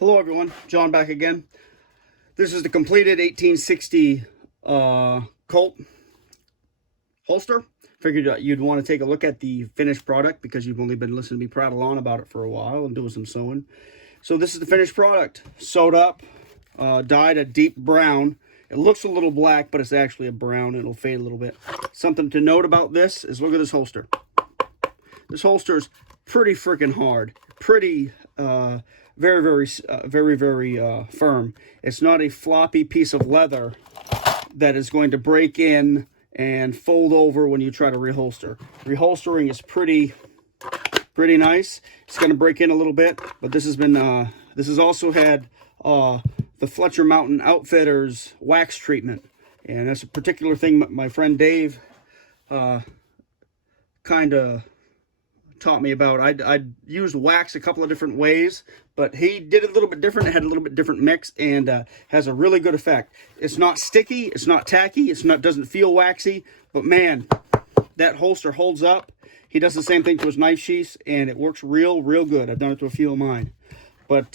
Hello everyone, John back again. This is the completed 1860 Colt holster. Figured you'd want to take a look at the finished product because you've only been listening to me prattle on about it for a while and doing some sewing. So this is the finished product. Sewed up, dyed a deep brown. It looks a little black, but it's actually a brown. It'll fade a little bit. Something to note about this is look at this holster. This holster is pretty freaking hard. Pretty very firm. It's not a floppy piece of leather that is going to break in and fold over when you try to reholster. Reholstering is pretty nice. It's going to break in a little bit, but this has also had the Fletcher Mountain Outfitters wax treatment, and that's a particular thing my friend Dave kind of taught me about. I'd used wax a couple of different ways, but he did it a little bit different. It had a little bit different mix and has a really good effect. It's not sticky, it's not tacky, doesn't feel waxy, but man, that holster holds up. He does the same thing to his knife sheaths and it works real good. I've done it to a few of mine. But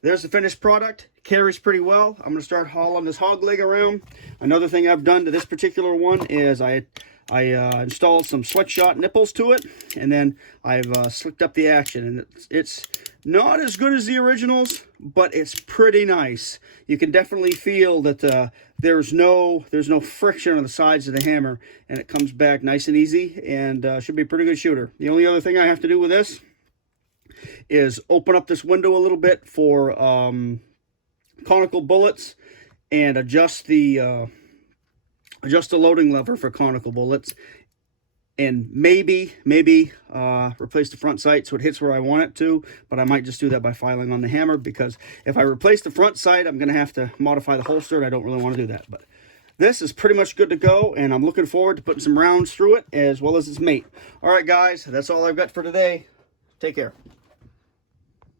there's the finished product. Carries pretty well. I'm going to start hauling this hog leg around. Another thing I've done to this particular one is I installed some sweatshot nipples to it, and then I've slicked up the action, and it's not as good as the originals, but it's pretty nice. You can definitely feel that there's no friction on the sides of the hammer, and it comes back nice and easy, and should be a pretty good shooter. The only other thing I have to do with this is open up this window a little bit for conical bullets and adjust the loading lever for conical bullets, and maybe replace the front sight so it hits where I want it to, but I might just do that by filing on the hammer, because if I replace the front sight, I'm going to have to modify the holster, and I don't really want to do that. But this is pretty much good to go, and I'm looking forward to putting some rounds through it as well as its mate. All right, guys, that's all I've got for today. Take care.